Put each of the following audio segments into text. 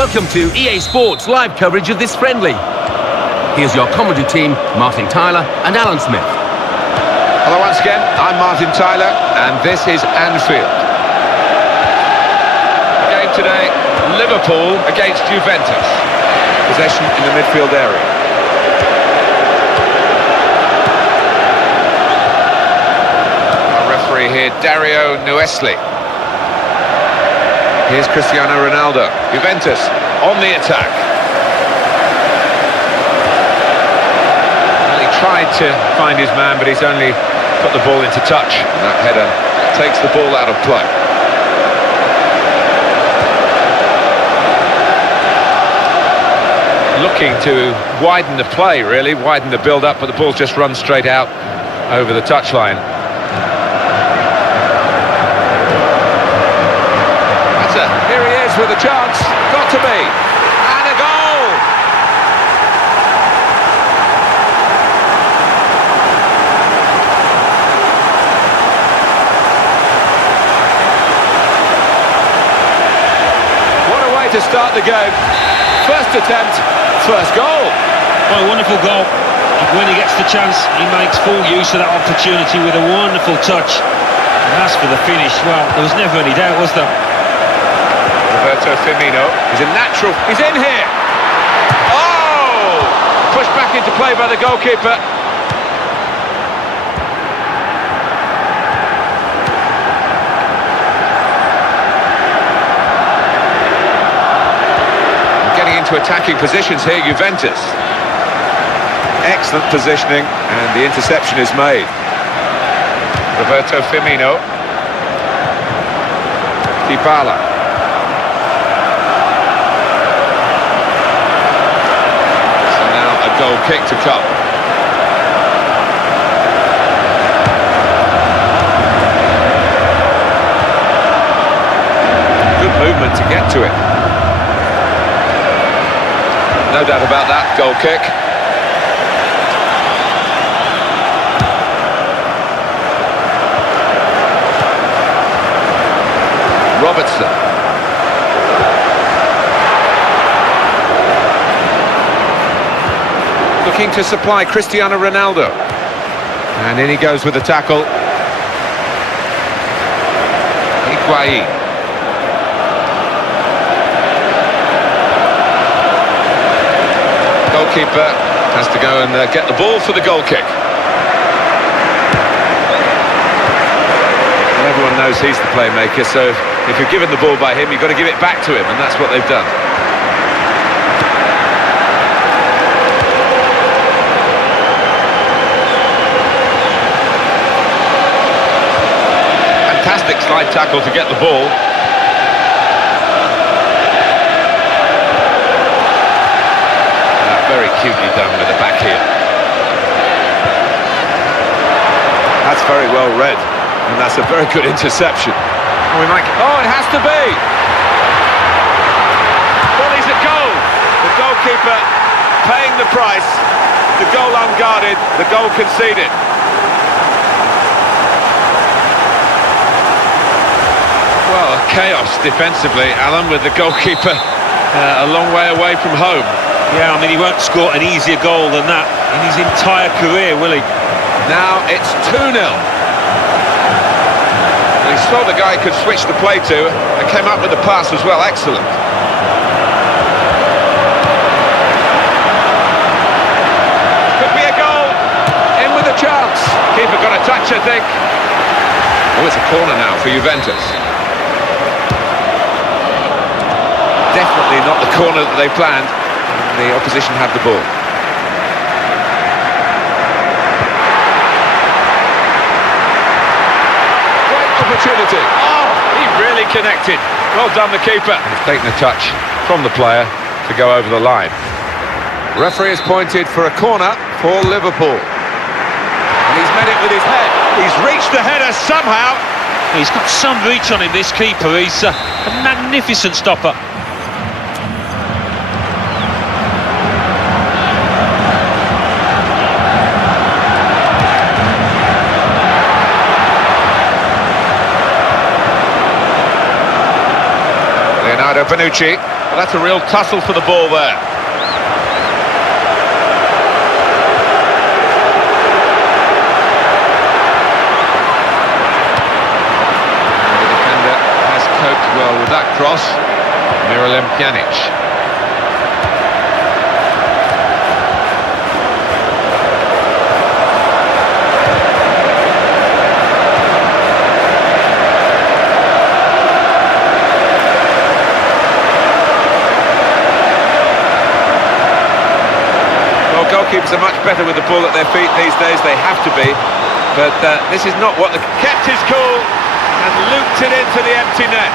Welcome to EA Sports live coverage of this friendly. Here's your commentary team, Martin Tyler and Alan Smith. Hello once again, I'm Martin Tyler and this is Anfield. The game today, Liverpool against Juventus. Possession in the midfield area. Our referee here, Eugeneouss. Here's Cristiano Ronaldo. Juventus on the attack. Well, he tried to find his man, but he's only put the ball into touch. And that header takes the ball out of play. Looking to widen the play, really, widen the build-up, but the ball just runs straight out over the touchline. Here he is with a chance, got to be, and a goal! What a way to start the game. First attempt, first goal. Well, a wonderful goal. When he gets the chance, he makes full use of that opportunity with a wonderful touch. And as for the finish, well, there was never any doubt, was there? Firmino, he's a natural, he's in here! Oh! Pushed back into play by the goalkeeper. Getting into attacking positions here, Juventus. Excellent positioning, and the interception is made. Firmino. Dybala. Goal kick to come. Good movement to get to it. No doubt about that, goal kick. Robertson. Looking to supply Cristiano Ronaldo. And in he goes with the tackle. Higuain. Goalkeeper has to go and get the ball for the goal kick. And everyone knows he's the playmaker, so if you're given the ball by him, you've got to give it back to him, and that's what they've done. Fantastic slide tackle to get the ball. Very cutely done with the back heel. That's very well read, and that's a very good interception. Oh, it has to be! Well, he's at goal. The goalkeeper paying the price. The goal unguarded, the goal conceded. Well, chaos defensively, Alan, with the goalkeeper a long way away from home. Yeah, I mean, he won't score an easier goal than that in his entire career, will he? Now it's 2-0. He saw the guy could switch the play to, and came up with the pass as well. Excellent. Could be a goal. In with a chance. Keeper got a touch, I think. Oh, it's a corner now for Juventus. Definitely not the corner that they planned. The opposition had the ball. Great opportunity. Oh, he really connected. Well done, the keeper. He's taken a touch from the player to go over the line. Referee has pointed for a corner for Liverpool. And he's met it with his head. He's reached the header somehow. He's got some reach on him, this keeper. He's a magnificent stopper. Bonucci. Well, that's a real tussle for the ball there. And the defender has coped well with that cross. Miralem Pjanic. Goalkeepers are much better with the ball at their feet these days, they have to be, but this is not what kept his cool and looped it into the empty net.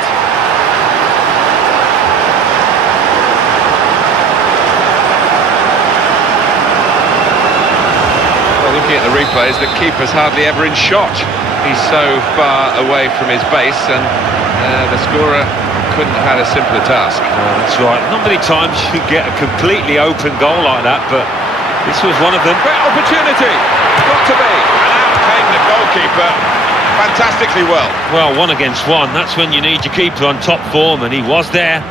Well, looking at the replays, the keeper's hardly ever in shot. He's so far away from his base, and the scorer couldn't have had a simpler task. Oh, that's right, not many times you get a completely open goal like that, but this was one of them. Great opportunity, got to be, and out came the goalkeeper fantastically well. Well, 1 against 1, that's when you need your keeper on top form, and he was there.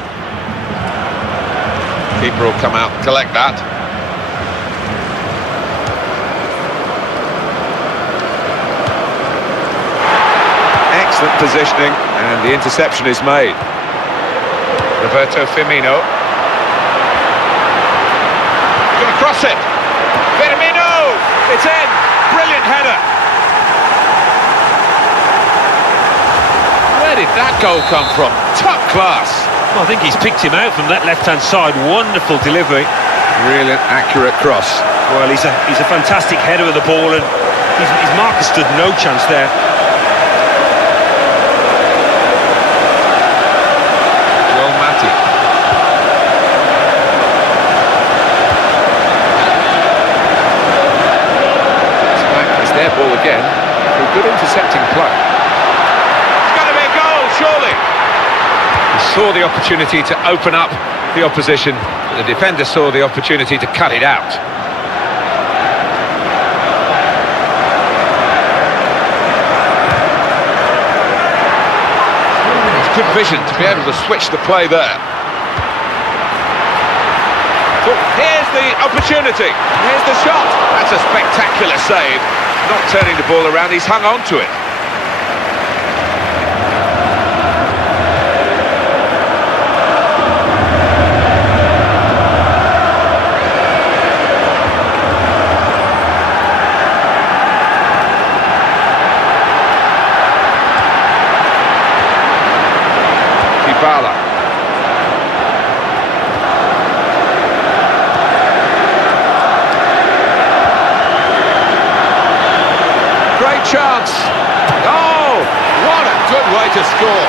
Keeper will come out and collect that. Excellent positioning, and the interception is made. Roberto Firmino. Going to cross it. Firmino! It's in! Brilliant header! Where did that goal come from? Top class! Well, I think he's picked him out from that left-hand side. Wonderful delivery. Brilliant, accurate cross. Well, he's a fantastic header of the ball, and his marker stood no chance there. Ball again, for good intercepting play. It's got to be a goal, surely. He saw the opportunity to open up the opposition, but the defender saw the opportunity to cut it out. It's good vision to be able to switch the play there. But here's the opportunity, here's the shot. That's a spectacular save. Not turning the ball around, he's hung on to it. Dybala. Chance. Oh, what a good way to score.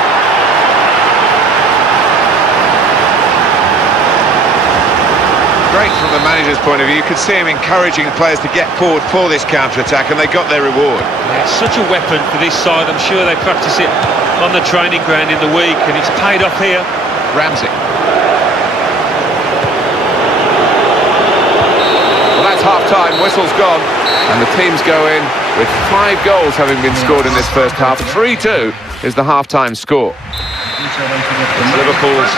Great from the manager's point of view. You could see him encouraging players to get forward for this counter-attack, and they got their reward. Yeah, it's such a weapon for this side. I'm sure they practice it on the training ground in the week, and it's paid off here. Ramsey. Well, that's half-time. Whistle's gone. And the teams go in with 5 goals having been scored in this first half. 3-2 is the half-time score. It's Liverpool's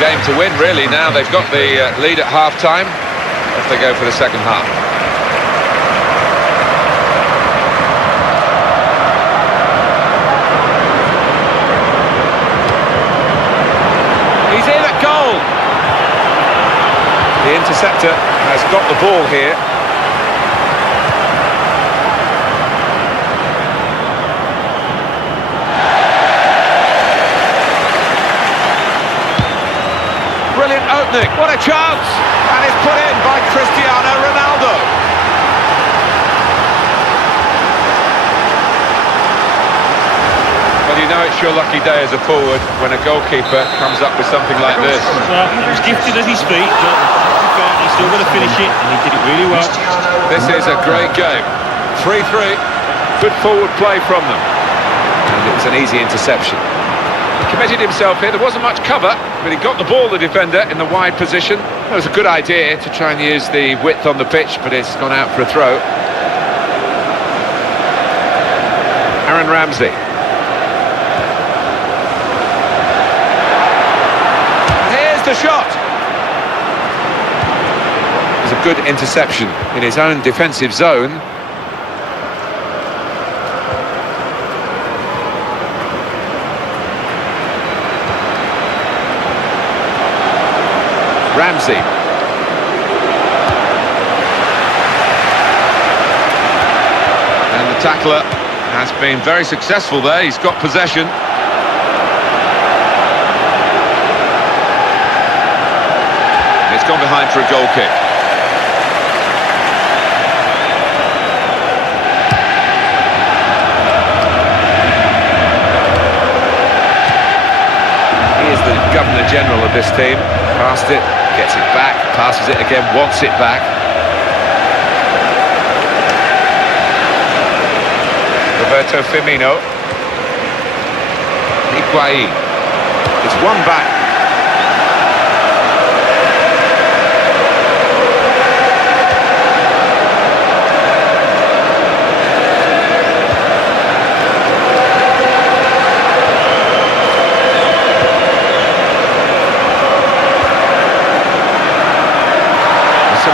game to win, really. Now they've got the lead at half-time. Off they go for the second half. He's in at goal. The interceptor has got the ball here. Brilliant opening, what a chance! And it's put in by Cristiano Ronaldo. Well, you know it's your lucky day as a forward when a goalkeeper comes up with something like this. Well, he was gifted at his feet, but he's still going to finish it, and he did it really well. This is a great game. 3-3, good forward play from them. And it was an easy interception. He committed himself here, there wasn't much cover, but he got the ball, the defender, in the wide position. It was a good idea to try and use the width on the pitch, but it's gone out for a throw. Aaron Ramsey. And here's the shot. It's a good interception in his own defensive zone. Ramsey. And the tackler has been very successful there. He's got possession. It's gone behind for a goal kick. He is the Governor-General of this team. Passed it. Gets it back, passes it again, wants it back. Roberto Firmino. Higuain. It's one back.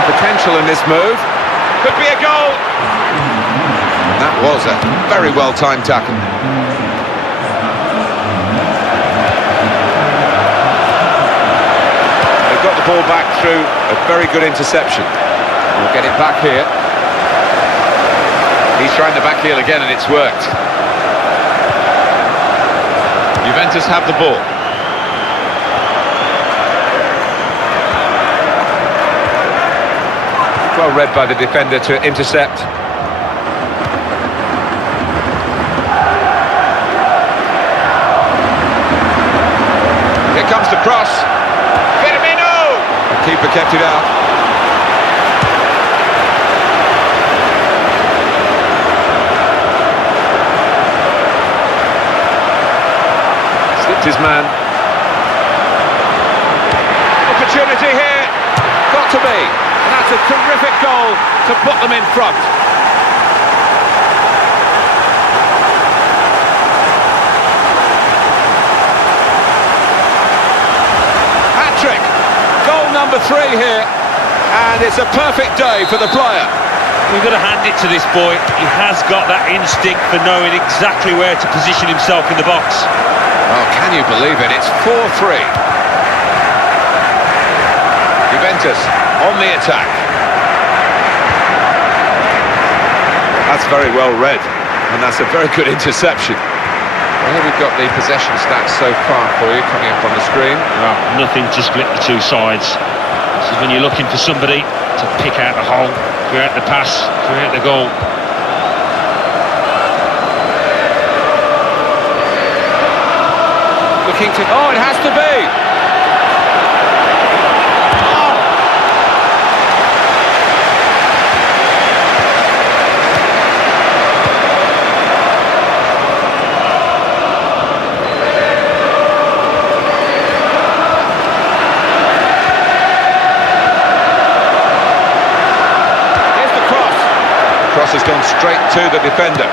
Potential in this move. Could be a goal. And that was a very well-timed tackle. They've got the ball back through a very good interception. We'll get it back here. He's trying the back heel again and it's worked. Juventus have the ball. Well read by the defender to intercept. Here comes the cross. Firmino! The keeper kept it out. Slipped his man. Opportunity here. Got to be. That's a terrific goal to put them in front. Hat-trick. Goal number 3 here. And it's a perfect day for the player. We've got to hand it to this boy. He has got that instinct for knowing exactly where to position himself in the box. Oh, can you believe it? It's 4-3. Juventus on the attack. That's very well read, and that's a very good interception. Well, here we've got the possession stats so far for you coming up on the screen. Well, nothing to split the two sides. This is when you're looking for somebody to pick out the hole, create the pass, create the goal. Looking to... Oh, it has to be! Cross has gone straight to the defender.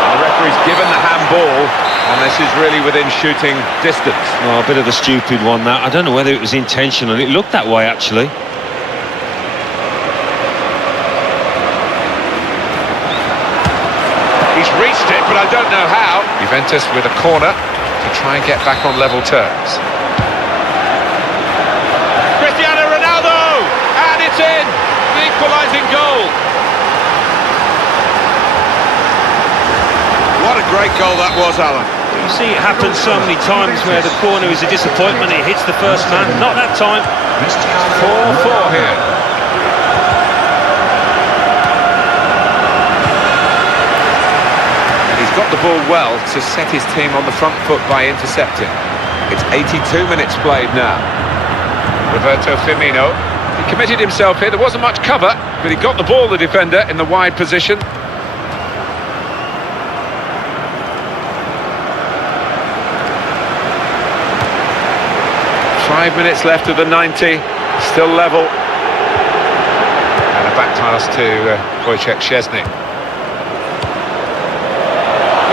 And the referee's given the handball, and this is really within shooting distance. Oh, a bit of a stupid one, that. I don't know whether it was intentional. It looked that way, actually. He's reached it, but I don't know how. Juventus with a corner to try and get back on level terms. Cristiano Ronaldo! And it's in! The equalising goal. What a great goal that was, Alan. You see it happen so many times where the corner is a disappointment. It hits the first man. Not that time. 4-4 here. Got the ball well to set his team on the front foot by intercepting. It's 82 minutes played now. Roberto Firmino. He committed himself here. There wasn't much cover, but he got the ball, the defender, in the wide position. Five minutes left of the 90. Still level. back pass to Wojciech Szczesny.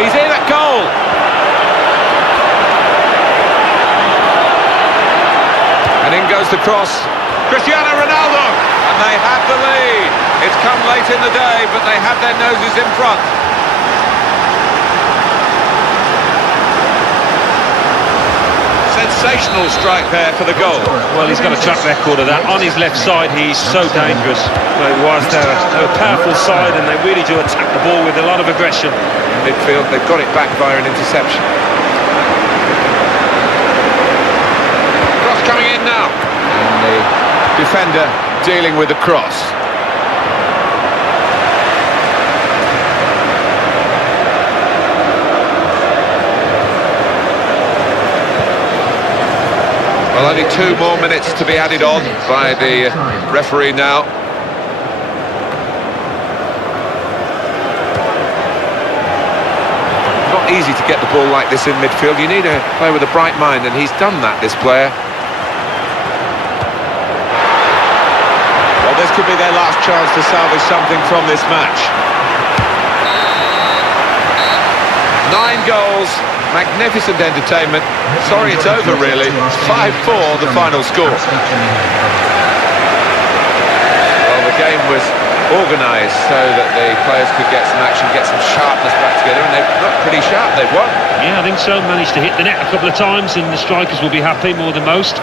He's in at goal! And in goes the cross. Cristiano Ronaldo! And they have the lead. It's come late in the day, but they have their noses in front. Sensational strike there for the goal. Well, he's got a track record of that. On his left side, he's so dangerous. Well, it was. They're a powerful side, and they really do attack the ball with a lot of aggression. In midfield, they've got it back via an interception. Cross coming in now. And the defender dealing with the cross. Well, only 2 more minutes to be added on by the referee now. Not easy to get the ball like this in midfield. You need a player with a bright mind, and he's done that, this player. Well, this could be their last chance to salvage something from this match. 9 goals. Magnificent entertainment. Sorry it's over, really. 5-4, the final score. Well, the game was organised so that the players could get some action, get some sharpness back together, and they've looked pretty sharp. They've won. Yeah, I think so. Managed to hit the net a couple of times, and the strikers will be happy more than most.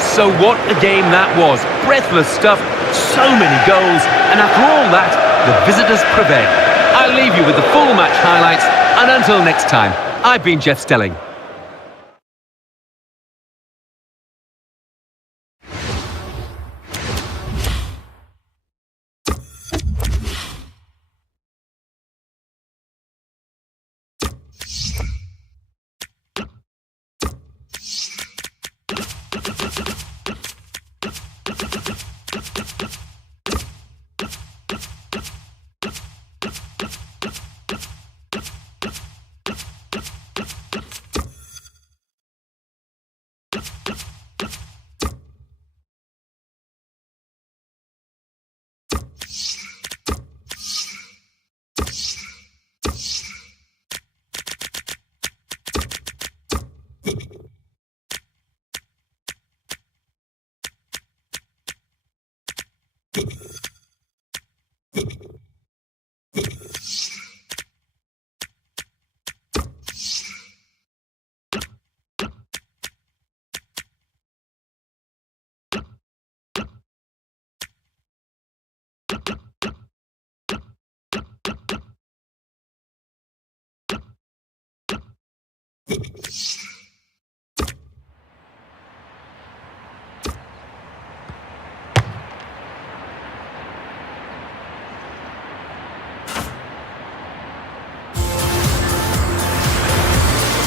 So what a game that was. Breathless stuff, so many goals, and after all that, the visitors prevail. I'll leave you with the full match highlights, and until next time, I've been Jeff Stelling.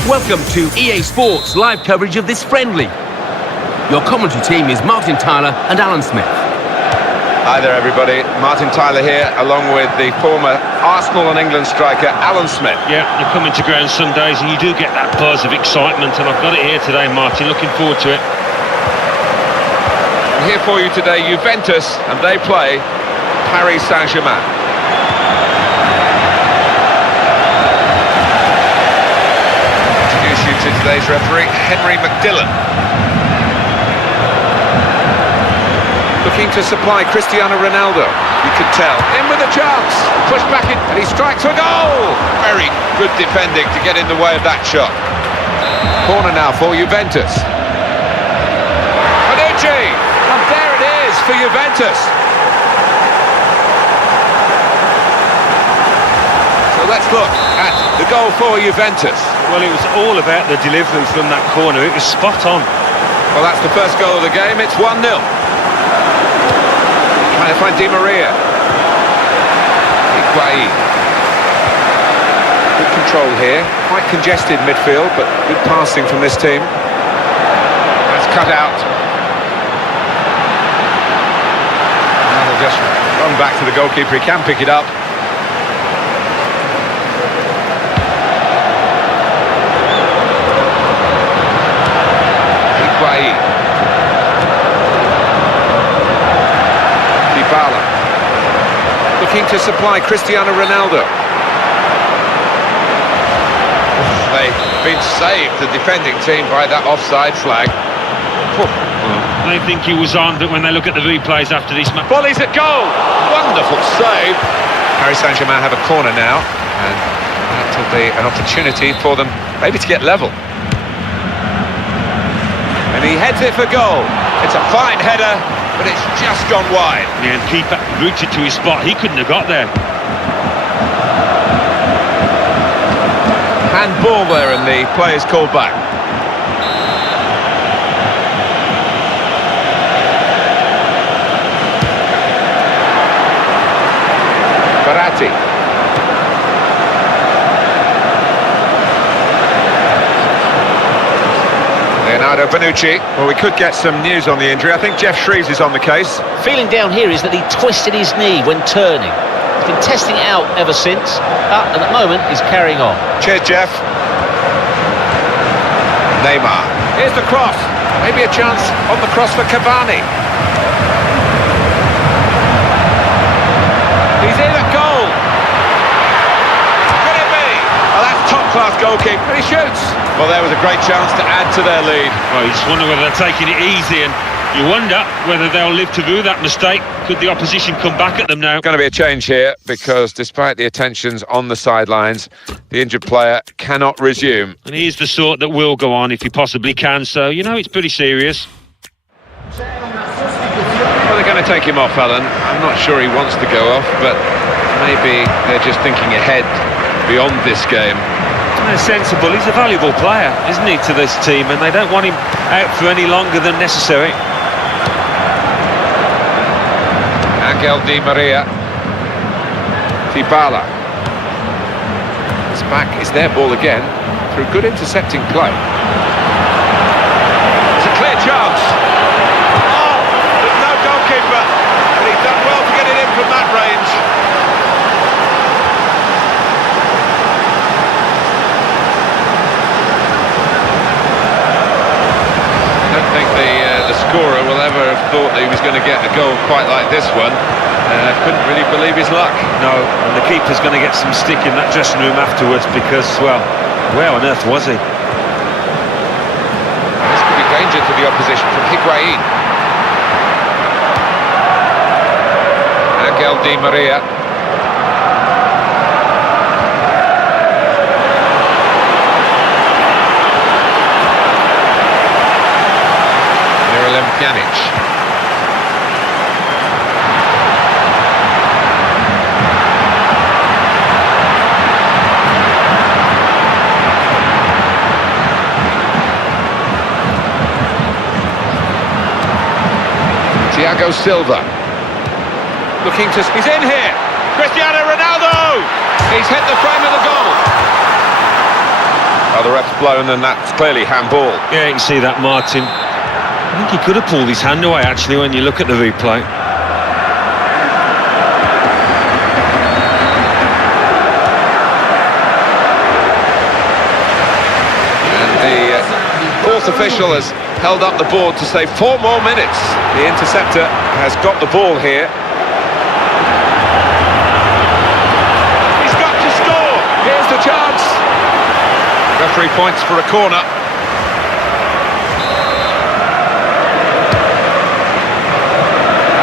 Welcome to EA Sports live coverage of this friendly. Your commentary team is Martin Tyler and Alan Smith. Hi there, everybody. Martin Tyler here, along with the former Arsenal and England striker, Alan Smith. Yeah, you come into ground some days and you do get that buzz of excitement, and I've got it here today, Martin. Looking forward to it. And here for you today, Juventus, and they play Paris Saint-Germain. To today's referee, Henry McDillan. Looking to supply Cristiano Ronaldo. You could tell. In with a chance. Pushed back in, and he strikes a goal. Very good defending to get in the way of that shot. Corner now for Juventus. Panucci! And there it is for Juventus. So let's look at the goal for Juventus. Well, it was all about the delivery from that corner. It was spot on. Well, that's the first goal of the game. It's 1-0. Trying to find Di Maria. Higuain. Good control here. Quite congested midfield, but good passing from this team. That's cut out. Now they'll just run back to the goalkeeper. He can pick it up. Dybala. to supply Cristiano Ronaldo. They've been saved, the defending team, by that offside flag. Well, they think he was on, but when they look at the replays after this match... Volley's at goal! Wonderful save! Paris Saint-Germain have a corner now, and that will be an opportunity for them maybe to get level. And he heads it for goal. It's a fine header, but it's just gone wide. Yeah, and keeper rooted to his spot. He couldn't have got there. Handball there, and the play is called back. Baratti. Leonardo Bonucci. Well, we could get some news on the injury. I think Jeff Shreves is on the case. Feeling down here is that he twisted his knee when turning. He's been testing it out ever since, but at the moment he's carrying on. Cheers, Jeff. Neymar. Here's the cross. Maybe a chance on the cross for Cavani. He's in at goal. Could it be? Oh, that's top-class goalkeeping. And he shoots. Well, there was a great chance to add to their lead. Well, you just wonder whether they're taking it easy, and you wonder whether they'll live to view that mistake. Could the opposition come back at them now? Going to be a change here, because despite the attentions on the sidelines, the injured player cannot resume. And he's the sort that will go on if he possibly can, so, you know, it's pretty serious. Well, they're going to take him off, Alan. I'm not sure he wants to go off, but maybe they're just thinking ahead beyond this game. They're sensible. He's a valuable player, isn't he, to this team, and they don't want him out for any longer than necessary. Angel Di Maria. Dybala. It's back, it's their ball again, through good intercepting play. It's a clear chance. Oh, there's no goalkeeper, but he's done well to get it in from that range. I don't think the scorer will ever have thought that he was going to get a goal quite like this one. Couldn't really believe his luck. No, and the keeper's going to get some stick in that dressing room afterwards because, well, where on earth was he? This could be danger to the opposition from Higuain. Angel Di Maria. Pjanic. Thiago Silva. Looking to... He's in here! Cristiano Ronaldo! He's hit the frame of the goal! Oh, the ref's blown, and that's clearly handball. Yeah, you can see that, Martin. I think he could have pulled his hand away, actually, when you look at the replay. And the fourth official has held up the board to say 4 more minutes. The interceptor has got the ball here. He's got to score! Here's the chance! Referee points for a corner.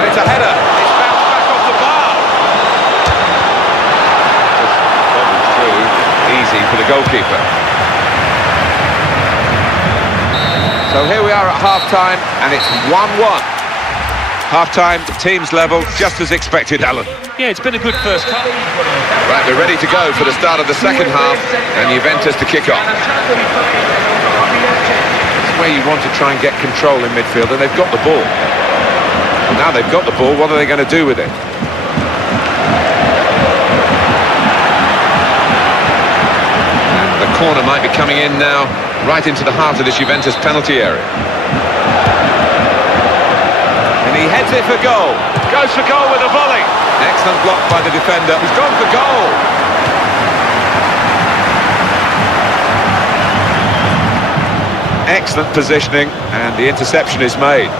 It's a header. It's bounced back off the bar. Just bobbled through. Easy for the goalkeeper. So here we are at half-time, and it's 1-1. Half-time, teams level, just as expected, Alan. Yeah, it's been a good first half. Right, we're ready to go for the start of the second half, and Juventus to kick off. It's where you want to try and get control in midfield, and they've got the ball. And now they've got the ball, what are they going to do with it? And the corner might be coming in now, right into the heart of this Juventus penalty area. And he heads it for goal. Goes for goal with a volley. Excellent block by the defender. He's gone for goal. Excellent positioning, and the interception is made.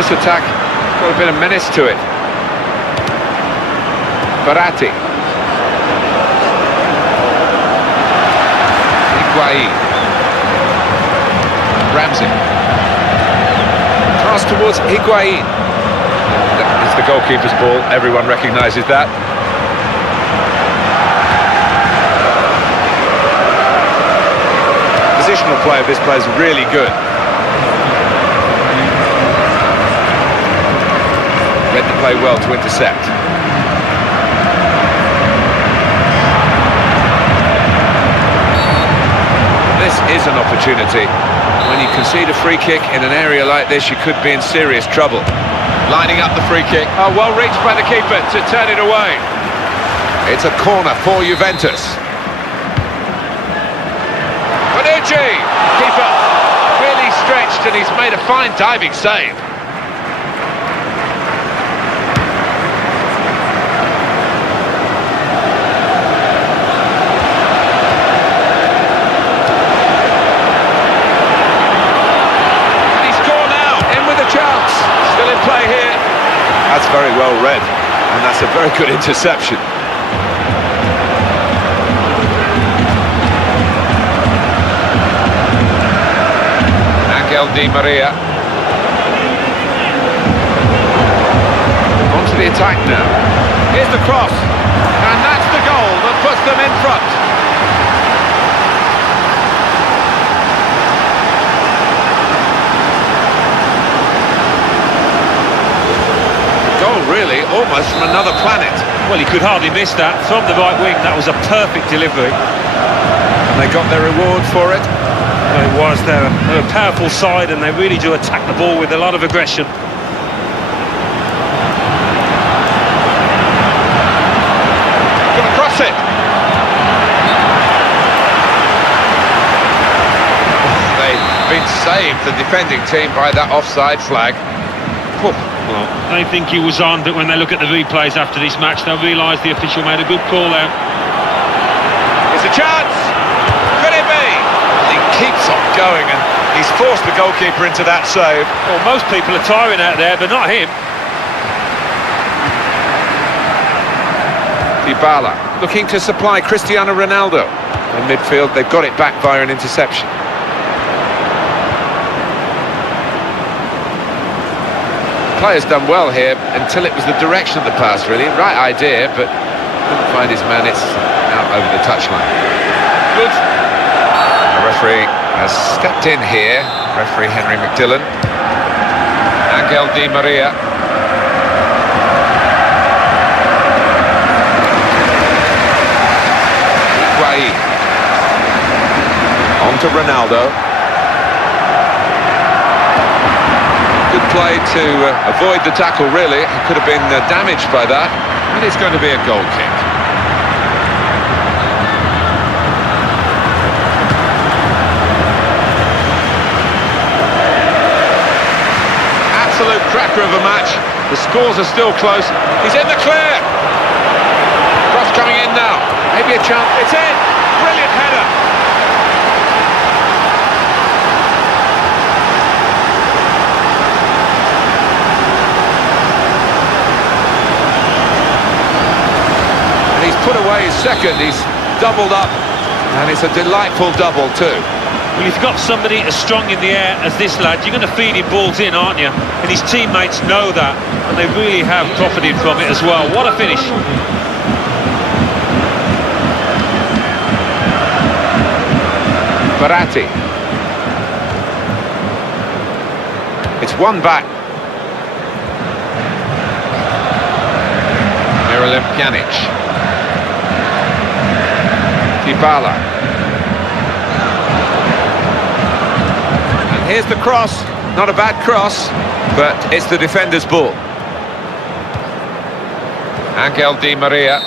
this attack got a bit of menace to it. Verratti. Higuain. Ramsey. Pass towards Higuain. It's the goalkeeper's ball. Everyone recognises that. Positional play of this player is really good. Read the play well to intercept. This is an opportunity. When you concede a free kick in an area like this, you could be in serious trouble. Lining up the free kick. Oh, well reached by the keeper to turn it away. It's a corner for Juventus. Bonucci! Keeper really stretched and he's made a fine diving save. Still in play here. That's very well read, and that's a very good interception. Angel Di Maria. Onto the attack now. Here's the cross, and that's the goal that puts them in front. Really, almost from another planet. Well, he could hardly miss that. From the right wing, that was a perfect delivery. And they got their reward for it. Well, it was. They're a powerful side, and they really do attack the ball with a lot of aggression. Gonna cross it. They've been saved, the defending team, by that offside flag. Well, they think he was on, but when they look at the replays after this match, they'll realise the official made a good call out. It's a chance! Could it be? He keeps on going, and he's forced the goalkeeper into that save. Well, most people are tiring out there, but not him. Dybala looking to supply Cristiano Ronaldo. In midfield, they've got it back via an interception. Player's done well here until it was the direction of the pass, really. Right idea, but couldn't find his man. It's out over the touchline. Good. The referee has stepped in here. Referee Henry McDillan. Angel Di Maria. Higuain. On to Ronaldo. Good play to avoid the tackle, really. He could have been damaged by that. And it's going to be a goal kick. Absolute cracker of a match. The scores are still close. He's in the clear. Cross coming in now. Maybe a chance. It's in. Brilliant header. Put away his second, he's doubled up, and it's a delightful double too. Well, you've got somebody as strong in the air as this lad, you're going to feed him balls in, aren't you? And his teammates know that, and they really have profited from it as well. What a finish. Verratti. It's one back. Miralem Pjanic. Dybala. And here's the cross. Not a bad cross, but it's the defender's ball. Angel Di Maria.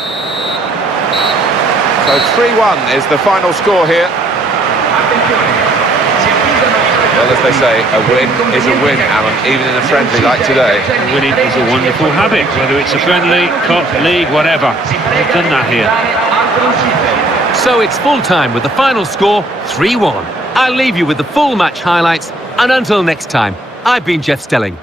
So 3-1 is the final score here. Well, as they say, a win is a win, Alan, even in a friendly like today. Winning is a wonderful habit, whether it's a friendly, cup, league, whatever. They've done that here. So it's full-time with the final score 3-1. I'll leave you with the full match highlights, and until next time, I've been Jeff Stelling.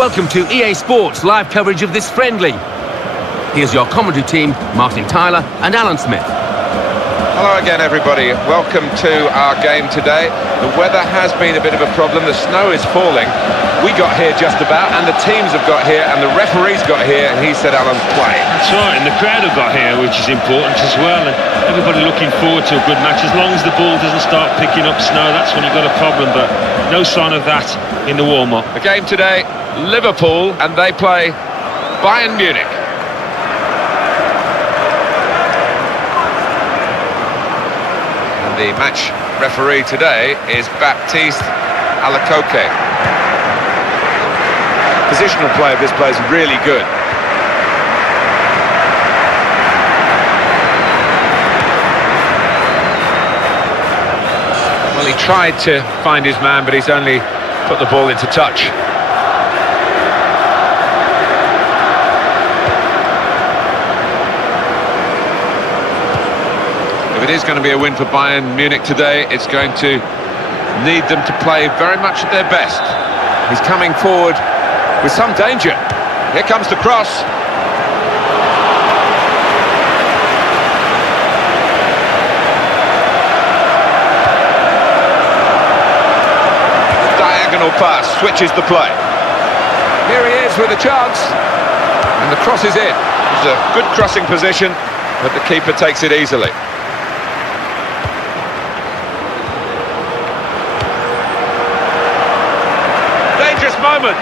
Welcome to EA Sports live coverage of this friendly. Here's your commentary team, Martin Tyler and Alan Smith. Hello again, everybody. Welcome to our game today. The weather has been a bit of a problem. The snow is falling. We got here just about, and the teams have got here, and the referee's got here, and he said, Alan, play. That's right, and the crowd have got here, which is important as well. And everybody looking forward to a good match. As long as the ball doesn't start picking up snow, that's when you've got a problem. But no sign of that in the warm-up. The game today, Liverpool, and they play Bayern Munich. And the match referee today is Baptiste Alacoque. Positional play of this player is really good. Well, he tried to find his man, but he's only put the ball into touch. If it is going to be a win for Bayern Munich today, it's going to need them to play very much at their best. He's coming forward with some danger. Here comes the cross. The diagonal pass switches the play. Here he is with a chance. And the cross is in. It's a good crossing position, but the keeper takes it easily. Dangerous moment.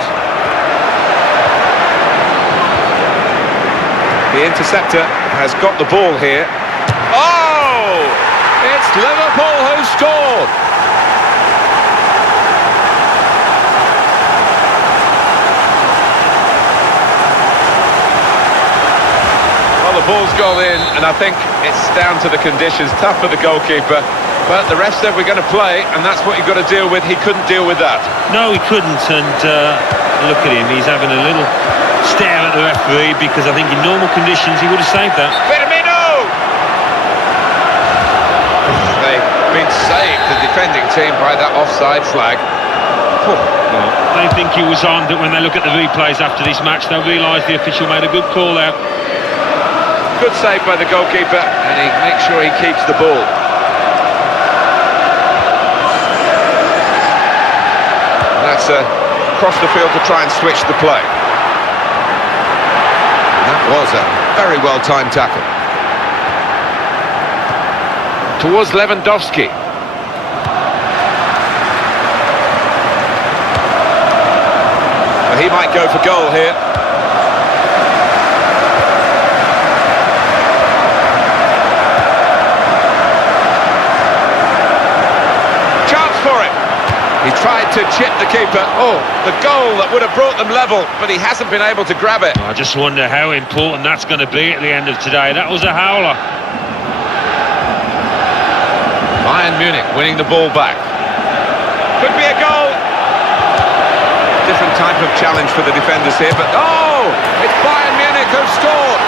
The interceptor has got the ball here. Oh! It's Liverpool who scored! Well, the ball's gone in, and I think it's down to the conditions. Tough for the goalkeeper, but the ref said we're going to play, and that's what you've got to deal with. He couldn't deal with that. No, he couldn't, and look at him. He's having a little stare at the referee, because I think in normal conditions he would have saved that. Firmino! They've been saved, the defending team, by that offside flag. Well, they think he was on, but when they look at the replays after this match, they'll realise the official made a good call out. Good save by the goalkeeper, and he makes sure he keeps the ball. And that's across the field to try and switch the play. That was a very well-timed tackle. Towards Lewandowski. Well, he might go for goal here. Chance for him. He tried to chip the keeper. Oh, the goal that would have brought them level, but he hasn't been able to grab it. I just wonder how important that's going to be at the end of today. That was a howler. Bayern Munich winning the ball back. Could be a goal. Different type of challenge for the defenders here, but oh! It's Bayern Munich who've scored.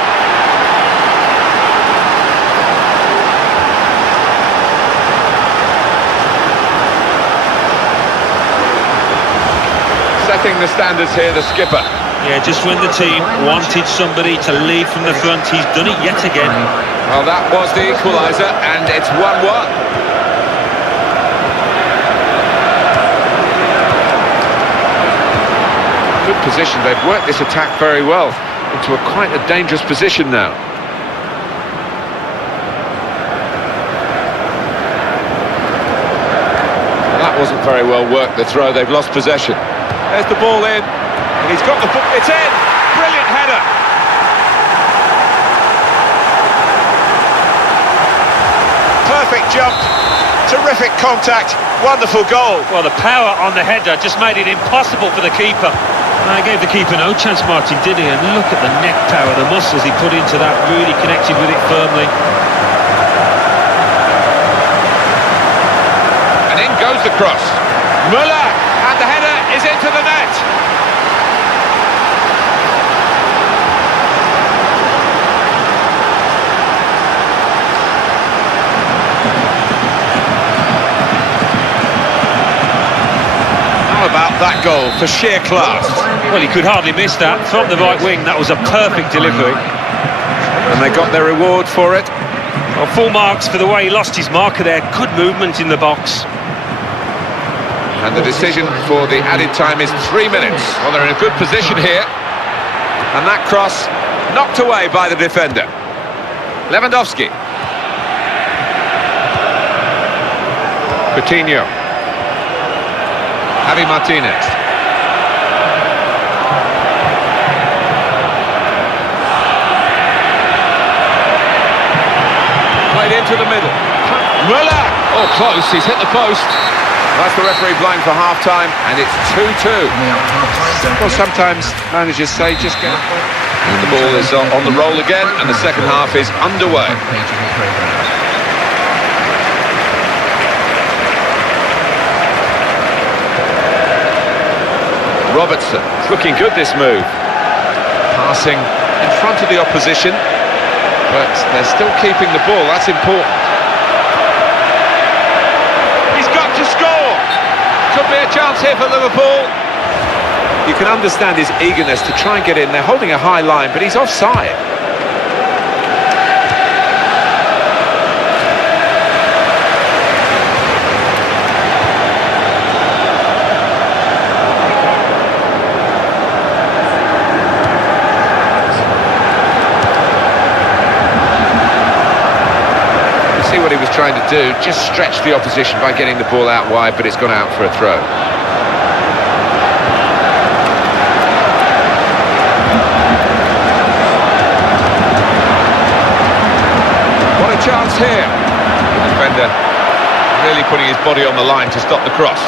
Setting the standards here, the skipper. Yeah, just when the team wanted somebody to lead from the front, he's done it yet again. Well, that was the equaliser, and it's 1-1. Good position. They've worked this attack very well into quite a dangerous position now. Well, that wasn't very well worked, the throw. They've lost possession. There's the ball in. And he's got the ball. It's in! Brilliant header! Perfect jump. Terrific contact. Wonderful goal. Well, the power on the header just made it impossible for the keeper. He gave the keeper no chance, Martin, did he? And look at the neck power, the muscles he put into that, really connected with it firmly. And in goes the cross. Müller, and the header is into the net. How about that goal for sheer class? Well, he could hardly miss that. From the right wing, that was a perfect delivery. And they got their reward for it. Well, full marks for the way he lost his marker there. Good movement in the box. And the decision for the added time is 3 minutes. Well, they're in a good position here. And that cross knocked away by the defender. Lewandowski. Coutinho. Javi Martinez. Played into the middle. Müller! Oh, close. He's hit the post. That's the referee blowing for half-time, and it's 2-2. Well, sometimes managers say just get... And the ball is on the roll again, and the second half is underway. Robertson. It's looking good, this move. Passing in front of the opposition, but they're still keeping the ball. That's important. He's got to score! Could be a chance here for Liverpool. You can understand his eagerness to try and get in. They're holding a high line, but he's offside. See what he was trying to do, just stretch the opposition by getting the ball out wide, but it's gone out for a throw. What a chance here. The defender really putting his body on the line to stop the cross.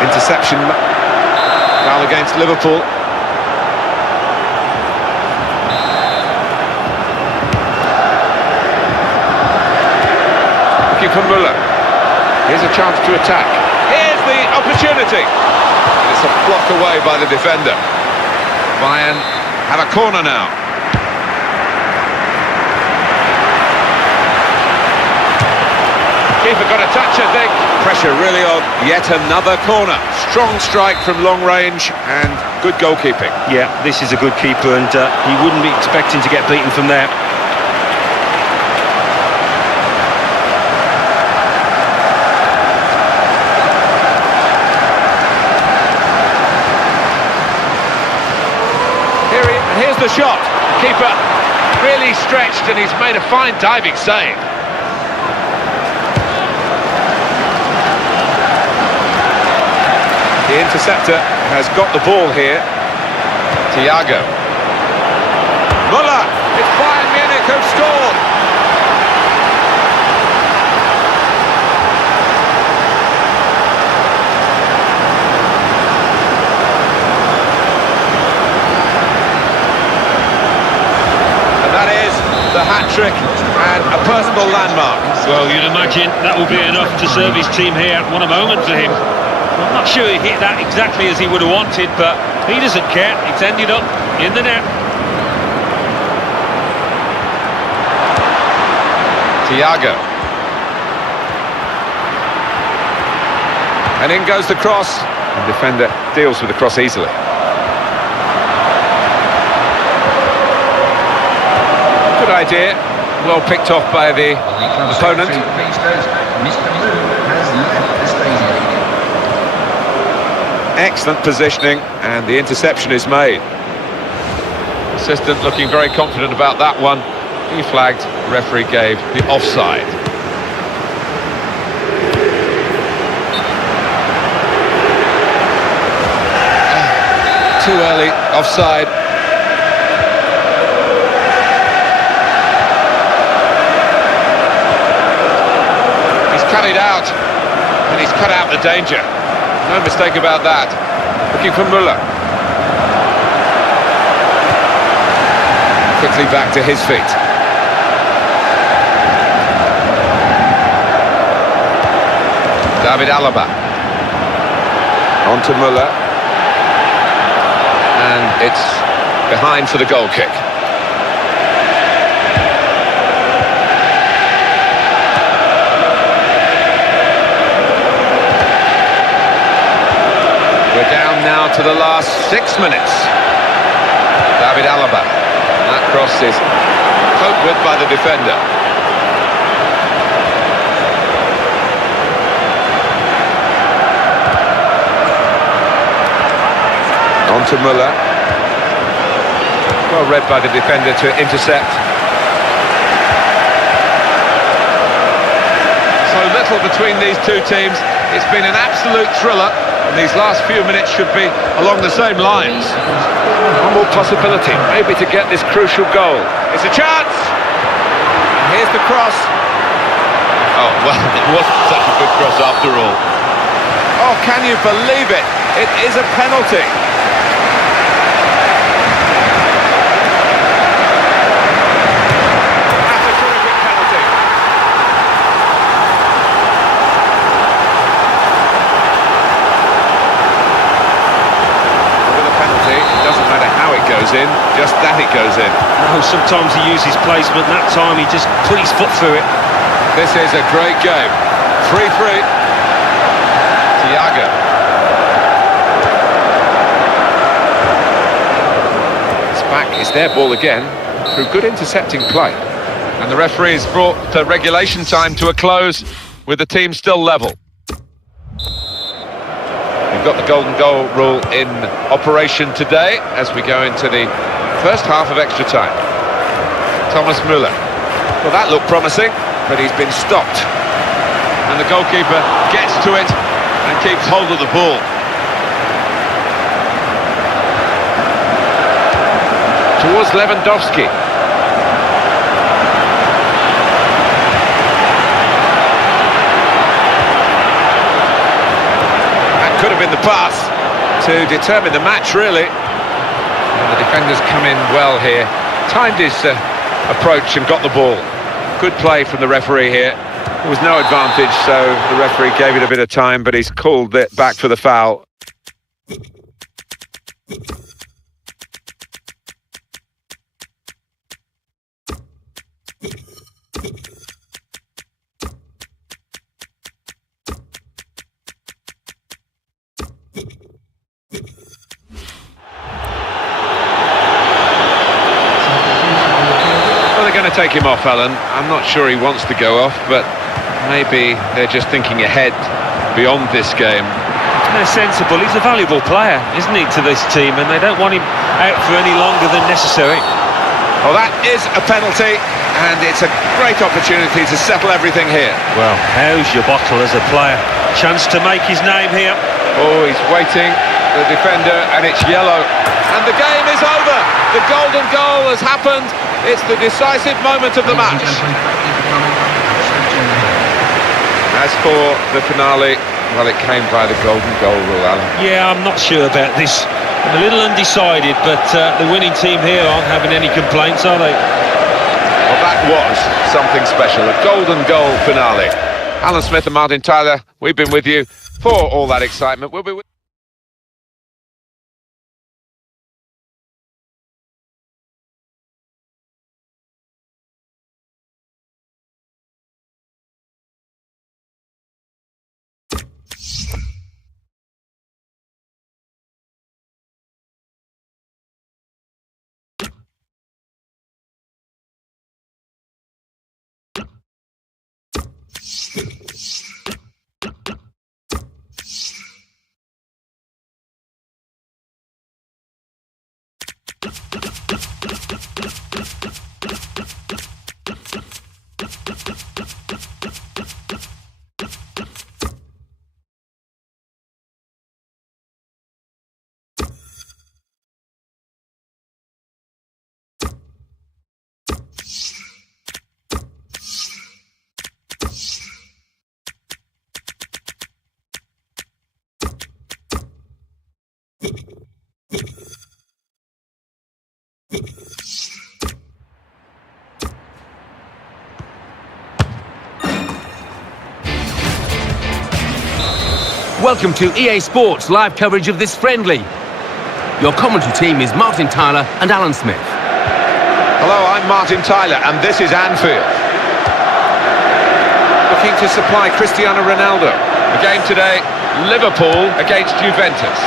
Interception, foul against Liverpool. For Müller. Here's a chance to attack. Here's the opportunity. And it's a block away by the defender. Bayern have a corner now. Keeper got a touch, I think. Pressure really on. Yet another corner. Strong strike from long range and good goalkeeping. Yeah, this is a good keeper, and he wouldn't be expecting to get beaten from there. Here's the shot. Keeper really stretched, and he's made a fine diving save. The interceptor has got the ball here. Thiago. Müller. It's Bayern Munich who've scored. the hat-trick and a personal landmark. Well, you'd imagine that will be enough to serve his team here. What a moment for him. I'm not sure he hit that exactly as he would have wanted, but he doesn't care. It's ended up in the net. Thiago. And in goes the cross. The defender deals with the cross easily. Good idea. Well picked off by the opponent. Excellent positioning, and the interception is made. Assistant looking very confident about that one. He flagged, referee gave the offside. Too early, offside. He's cut it out, and he's cut out the danger. No mistake about that. Looking for Müller. Quickly back to his feet. David Alaba. On to Müller. And it's behind for the goal kick. We're down now to the last 6 minutes. David Alaba. That cross is coped with by the defender. On to Müller. Well read by the defender to intercept. So little between these two teams. It's been an absolute thriller, and these last few minutes should be along the same lines. One more possibility, maybe to get this crucial goal. It's a chance! And here's the cross. Oh, well, it wasn't such a good cross after all. Oh, can you believe it? It is a penalty. In, just that it goes in. No, sometimes he uses placement. That time he just put his foot through it. This is a great game. 3-3. Thiago. It's back. It's their ball again through good intercepting play. And the referee has brought the regulation time to a close with the team still level. We've got the golden goal rule in operation today as we go into the first half of extra time. Thomas Müller. Well, that looked promising, but he's been stopped. And the goalkeeper gets to it and keeps hold of the ball. Towards Lewandowski. Could have been the pass to determine the match, really. And the defenders come in well here. Timed his approach and got the ball. Good play from the referee here. There was no advantage, so the referee gave it a bit of time, but he's called it back for the foul. Take him off, Alan. I'm not sure he wants to go off, but maybe they're just thinking ahead beyond this game. They're sensible. He's a valuable player, isn't he, to this team, and they don't want him out for any longer than necessary. Well, that is a penalty, and it's a great opportunity to settle everything here. Well, how's your bottle as a player? Chance to make his name here. Oh, he's waiting, the defender, and it's yellow. And the game is over. The golden goal has happened. It's the decisive moment of the match. As for the finale, well, it came by the golden goal rule, Alan. Yeah, I'm not sure about this. I'm a little undecided, but the winning team here aren't having any complaints, are they? Well, that something special, a golden goal finale. Alan Smith and Martin Tyler, we've been with you for all that excitement. We'll be with Welcome to EA Sports live coverage of this friendly. Your commentary team is Martin Tyler and Alan Smith. Hello, I'm Martin Tyler, and this is Anfield. Looking to supply Cristiano Ronaldo. The game today, Liverpool against Juventus.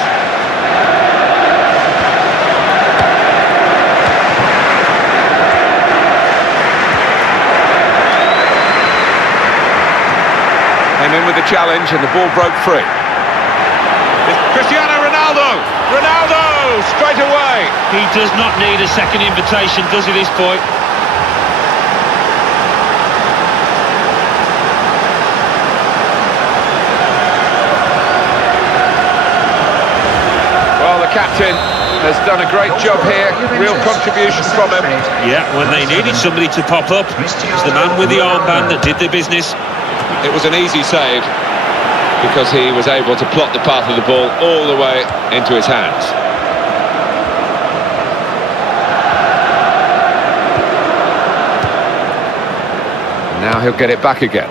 Came in with the challenge, and the ball broke free. It's Cristiano Ronaldo! Ronaldo! Straight away! He does not need a second invitation, does he, this boy? Well, the captain has done a great job here. Real contribution from him. Yeah, when they needed somebody to pop up, it was the man with the armband that did the business. It was an easy save because he was able to plot the path of the ball all the way into his hands. Now he'll get it back again.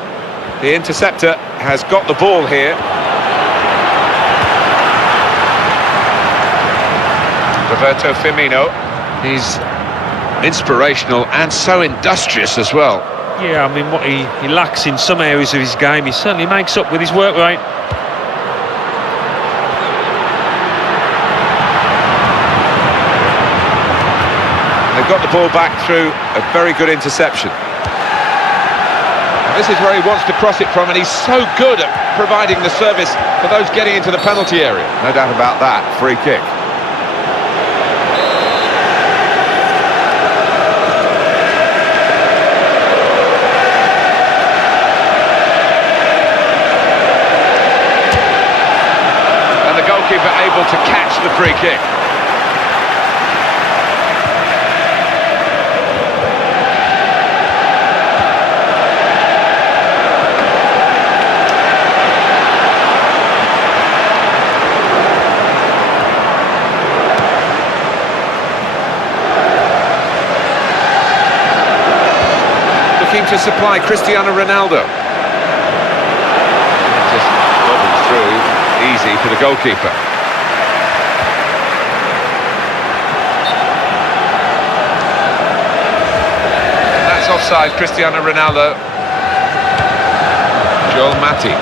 The interceptor has got the ball here. Roberto Firmino. He's inspirational and so industrious as well. Yeah, I mean, what he lacks in some areas of his game, he certainly makes up with his work rate. They've got the ball back through a very good interception. And this is where he wants to cross it from, and he's so good at providing the service for those getting into the penalty area. No doubt about that. Free kick. Goalkeeper able to catch the free kick. Looking to supply Cristiano Ronaldo. Just bobbles through. Easy for the goalkeeper. That's offside, Cristiano Ronaldo. Joel Matip.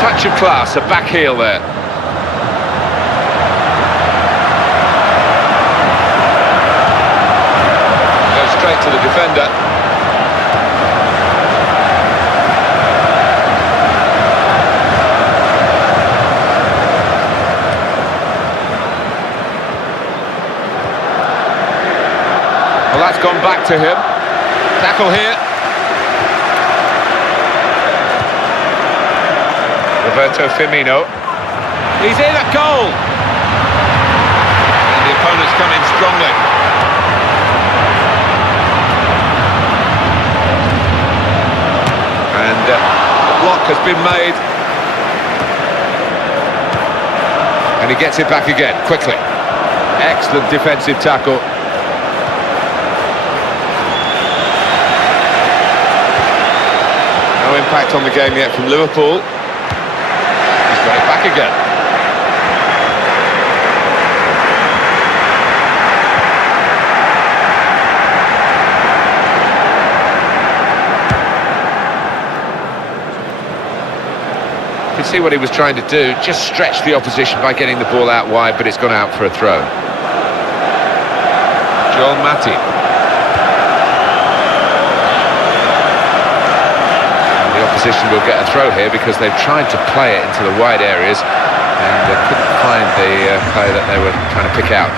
Touch of class, a back heel there. Goes straight to the defender. Well, that's gone back to him. Tackle here. Roberto Firmino. He's in a goal! And the opponents come in strongly. And the block has been made. And he gets it back again, quickly. Excellent defensive tackle. No impact on the game yet from Liverpool. He's got it back again. You can see what he was trying to do, just stretch the opposition by getting the ball out wide, but it's gone out for a throw. Joel Matip. And the opposition will get a throw here because they've tried to play it into the wide areas and they couldn't find the player that they were trying to pick out.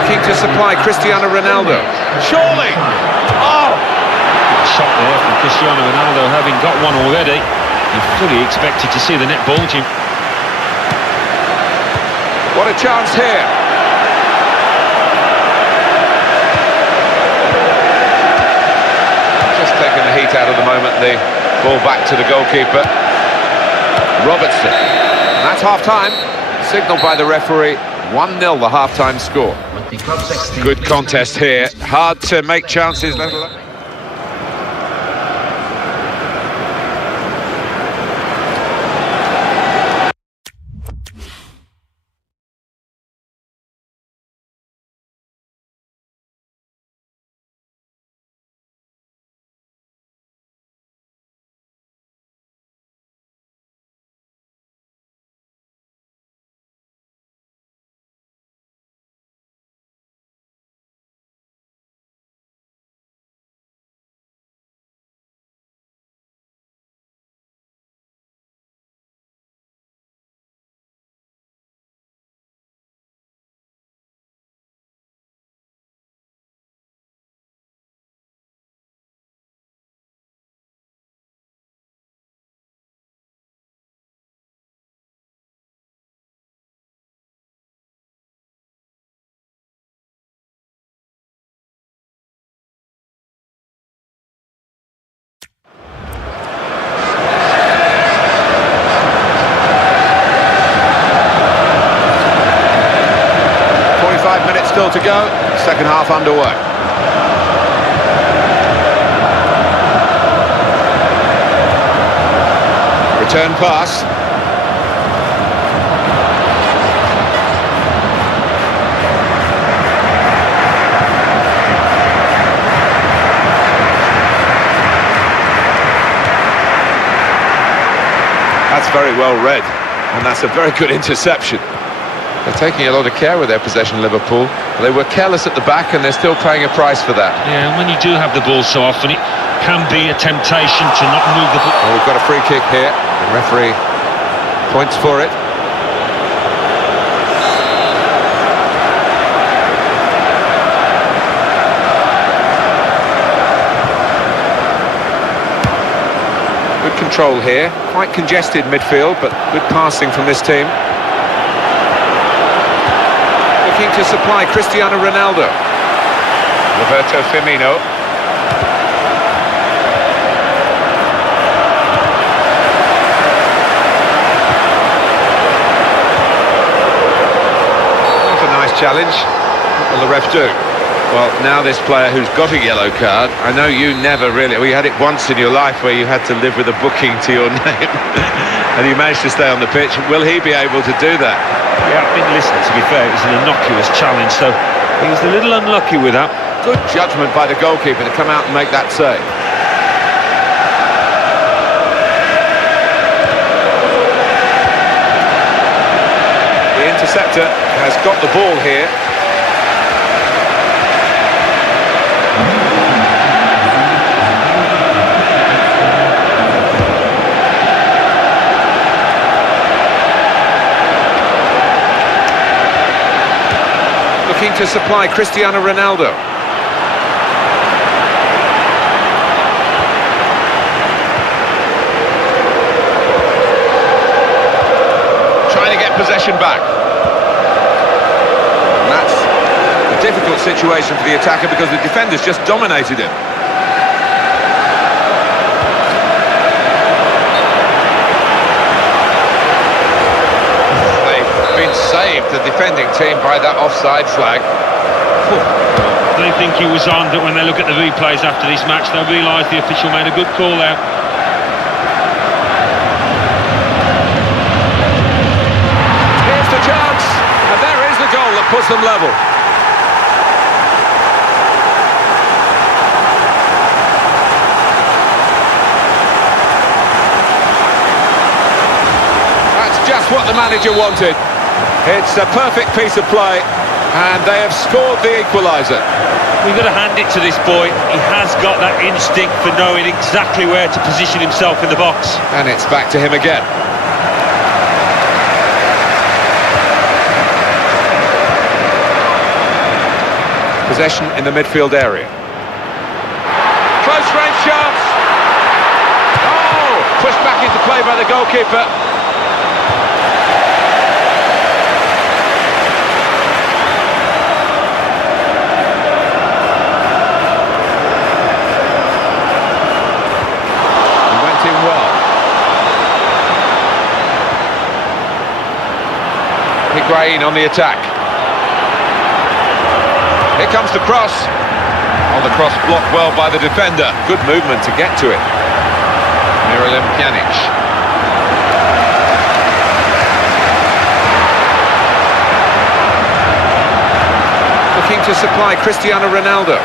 Looking to supply Cristiano Ronaldo. Surely! Oh! Shot there from Cristiano Ronaldo, having got one already. He fully expected to see the net bulging. What a chance here! Just taking the heat out of the moment, the ball back to the goalkeeper. Robertson. And that's half-time. Signalled by the referee. 1-0 the half-time score. Good contest here. Hard to make chances, let alone... Still to go, second half underway. Return pass. That's very well read, and that's a very good interception. They're taking a lot of care with their possession, Liverpool. They were careless at the back and they're still paying a price for that. Yeah, and when you do have the ball so often, it can be a temptation to not move the ball. Well, we've got a free kick here. The referee points for it. Good control here. Quite congested midfield, but good passing from this team. Looking to supply Cristiano Ronaldo. Roberto Firmino. Not a nice challenge. What will the ref do? Well, now this player who's got a yellow card, I know you never really... Well, you had it once in your life where you had to live with a booking to your name. And you managed to stay on the pitch. Will he be able to do that? Yeah, I mean, listen, to be fair, it was an innocuous challenge, so he was a little unlucky with that. Good judgment by the goalkeeper to come out and make that save. The interceptor has got the ball here. Looking to supply Cristiano Ronaldo. Trying to get possession back. And that's a difficult situation for the attacker because the defenders just dominated him. defending team by that offside flag. They think he was on, but when they look at the replays after this match, they'll realise the official made a good call out. Here's the chance, and there is the goal that puts them level. That's just what the manager wanted. It's a perfect piece of play, and they have scored the equaliser. We've got to hand it to this boy. He has got that instinct for knowing exactly where to position himself in the box. And it's back to him again. Possession in the midfield area. Close range chance. Oh! Pushed back into play by the goalkeeper. Higuain on the attack. Here comes the cross. Oh, the cross blocked well by the defender. Good movement to get to it. Eugeneouss. Looking to supply Cristiano Ronaldo.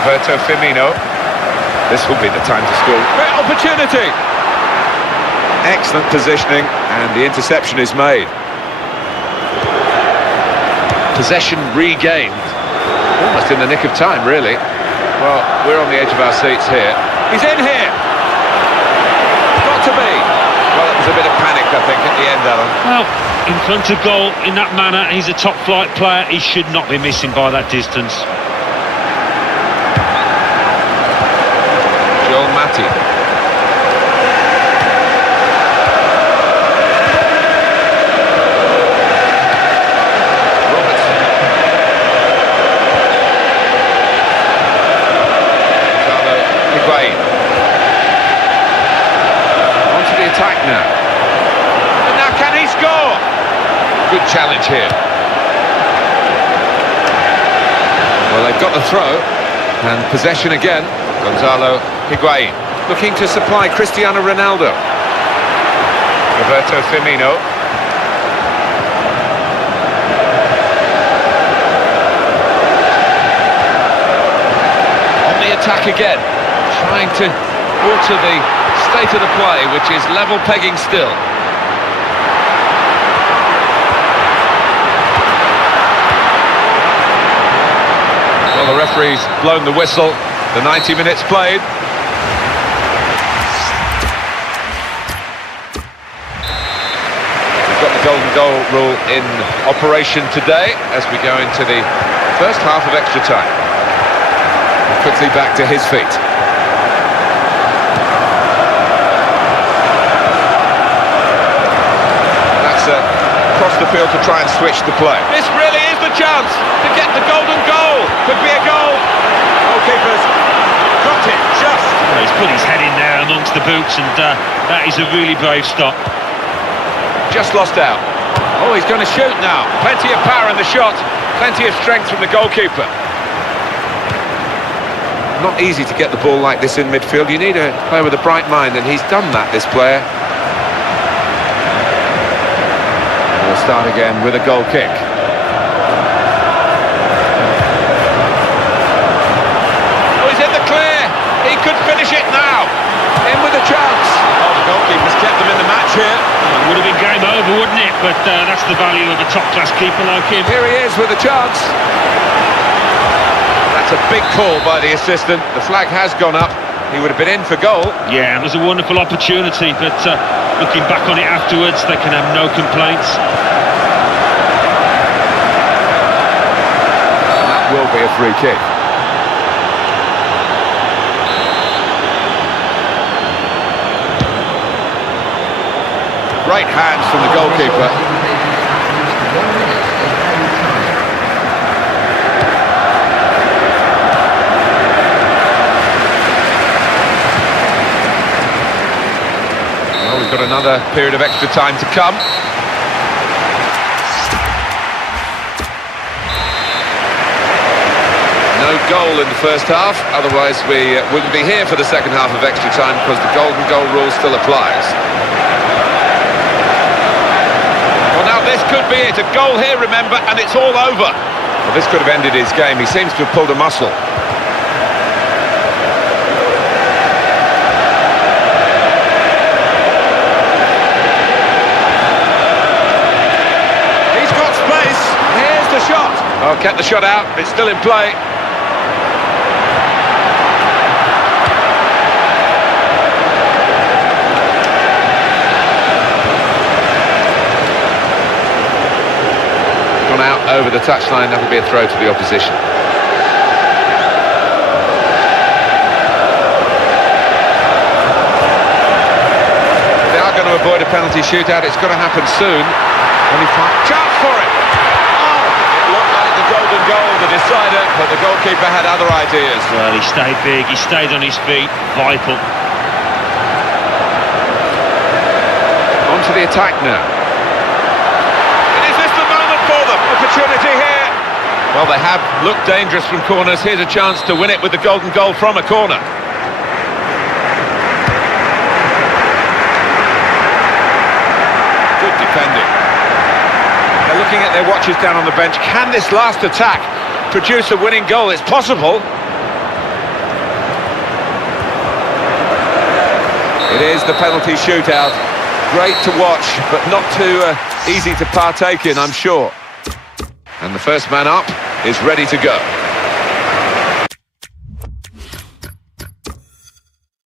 Roberto Firmino. This will be the time to score. Great opportunity. Excellent positioning, and the interception is made. Possession regained. Almost in the nick of time, really. Well, we're on the edge of our seats here. He's in here! Got to be! Well, it was a bit of panic, I think, at the end, Alan. Well, in front of goal, in that manner, he's a top-flight player. He should not be missing by that distance. Joel Matip. Onto the attack now. And now can he score? Good challenge here. Well, they've got the throw, and possession again. Higuain looking to supply Cristiano Ronaldo. Roberto Firmino. On the attack again, trying to alter the state of the play, which is level pegging still. Well, the referee's blown the whistle. The 90 minutes played. We've got the golden goal rule in operation today as we go into the first half of extra time. And quickly back to his feet. That's across the field to try and switch the play. This really is the chance to get the golden goal. Could be a goal. Goalkeepers got it just. Well, he's put his head in there amongst the boots, and that is a really brave stop. Just lost out. Oh, he's going to shoot now. Plenty of power in the shot. Plenty of strength from the goalkeeper. Not easy to get the ball like this in midfield. You need a player with a bright mind, and he's done that, this player. We'll start again with a goal kick. Oh, he's in the clear. He could finish it now. In with a chance. Oh, the goalkeeper's kept them in the match here. It would have been game over, wouldn't it? But that's the value of a top-class keeper like him. Here he is with a chance. That's a big call by the assistant. The flag has gone up. He would have been in for goal. Yeah, it was a wonderful opportunity, but looking back on it afterwards, they can have no complaints. And that will be a free kick. Great hands from the goalkeeper. Well, we've got another period of extra time to come. No goal in the first half, otherwise we wouldn't be here for the second half of extra time because the golden goal rule still applies. Well, now this could be it. A goal here, remember, and it's all over. Well, this could have ended his game. He seems to have pulled a muscle. He's got space. Here's the shot. Oh, kept the shot out. It's still in play. Out over the touchline, that'll be a throw to the opposition. They are going to avoid a penalty shootout. It's got to happen soon. Only chance for it. Oh, it looked like the golden goal, the decider, but the goalkeeper had other ideas. Well, he stayed big, he stayed on his feet, vital. On to the attack now. Opportunity here. Well, they have looked dangerous from corners. Here's a chance to win it with the golden goal from a corner. Good defending. They're looking at their watches down on the bench. Can this last attack produce a winning goal? It's possible. It is the penalty shootout. Great to watch, but not too easy to partake in, I'm sure. And the first man up is ready to go.